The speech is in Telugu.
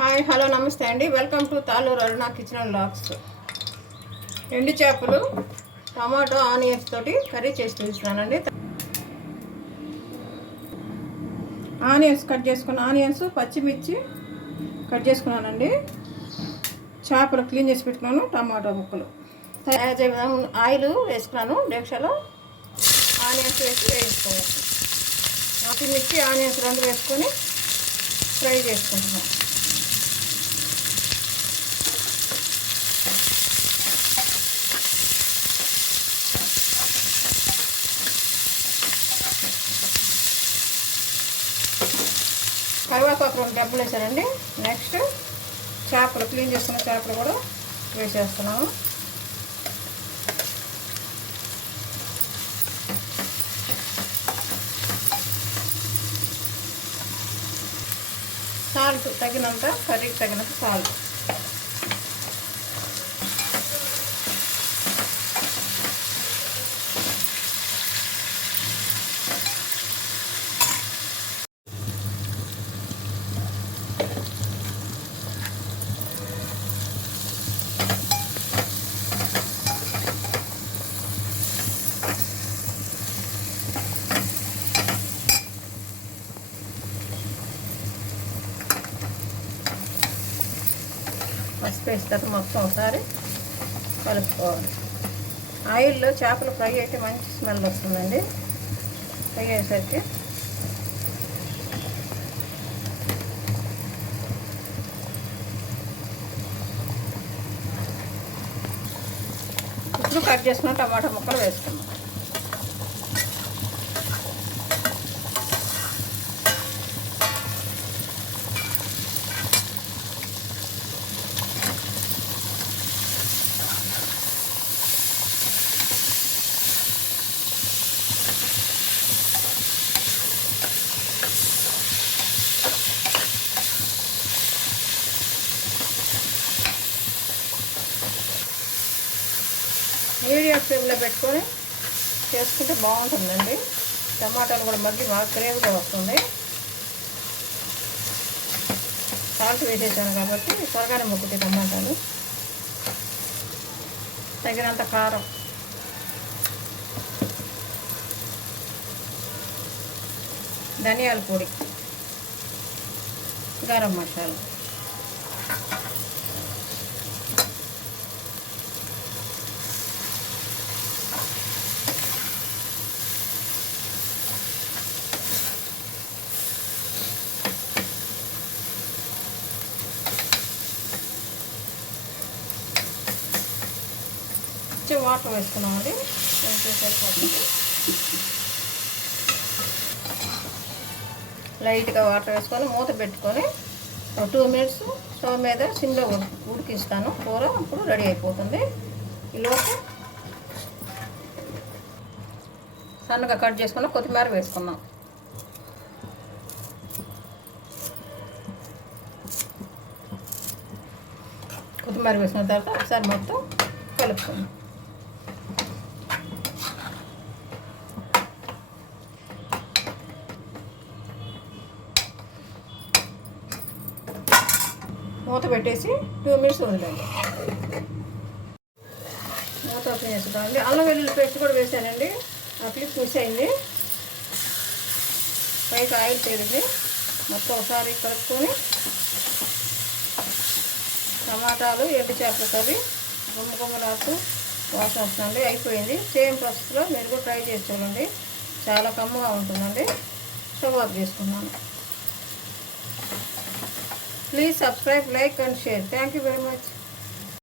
హాయ్ హలో నమస్తే అండి. Welcome to Taluru Aruna kitchen vlogs. ఎండు చేపలు టమాటో ఆనియన్స్ తోటి కర్రీ చేసి చూపిస్తున్నానండి ఆనియన్స్ కట్ చేసుకున్న ఆనియన్స్ పచ్చిమిర్చి కట్ చేసుకున్నానండి. చేపలు క్లీన్ చేసి పెట్టుకున్నాను టమాటో ముక్కలు. తయారు చేయడం ఆయిల్ వేసుకున్నాను డెక్షలో ఆనియన్స్ వేసి వేసుకోవాలి పచ్చిమిర్చి ఆనియన్స్ రెండు వేసుకొని ఫ్రై చేసుకుంటున్నాను. కరివేపాకు రెండు డబ్బులు వేసానండి నెక్స్ట్ చేపలు క్లీన్ చేసుకున్న చేపలు కూడా వేసేస్తున్నాము. సాల్ట్ తగినంత కర్రీకి తగినంత సాల్ట్. పసుపు వేసిన తర్వాత మొత్తం ఒకసారి కలుపుకోవాలి. ఆయిల్లో చేపలు ఫ్రై అయితే మంచి స్మెల్ వస్తుందండి. ఫ్రై అయ్యేసరికి ఇప్పుడు కట్ చేసుకున్న టమాటా ముక్కలు వేసుకున్నాం మీడియం ఫ్లేమ్లో పెట్టుకొని చేసుకుంటే బాగుంటుందండి. టమాటాలు కూడా మగ్గి బాగా క్రేమ్గా వస్తుంది. సాల్ట్ వేసేసాను కాబట్టి త్వరగానే మొక్కుతాయి టమాటాలు. తగినంత కారం. ధనియాల పొడి. గరం మసాలా. వాటర్ వేసుకున్నామండి. కొంచెం సరిపోతుంది లైట్గా వాటర్ వేసుకొని మూత పెట్టుకొని టూ మినిట్స్ స్టవ్ మీద సిమ్లో ఉడికిస్తాను. కూర అప్పుడు రెడీ అయిపోతుంది. ఈలోపు సన్నగా కట్ చేసుకున్న కొత్తిమీర వేసుకుందాం. కొత్తిమీర వేసుకున్న తర్వాత ఒకసారి మొత్తం కలుపుకుందాం. మూత పెట్టేసి టూ మినిట్స్ వదిలేండి మూత ఓపెన్ అల్లం వెల్లుల్లి పేస్ట్ కూడా వేసానండి. ఆ క్లిప్ మిస్ అయింది. పైకి ఆయిల్ తేలింది మొత్తం ఒకసారి కలుపుకొని టమాటాలు ఎండు చేపలు కవి గుమ్మ గుమ్మలాకు వాసన వస్తుందండి. అయిపోయింది. సేమ్ ప్రాసెస్లో మీరు కూడా ట్రై చేసి చూడండి. చాలా కమ్ముగా ఉంటుందండి. స్టవ్ ఆఫ్ చేసుకున్నాను. Please subscribe, like and share. Thank you very much.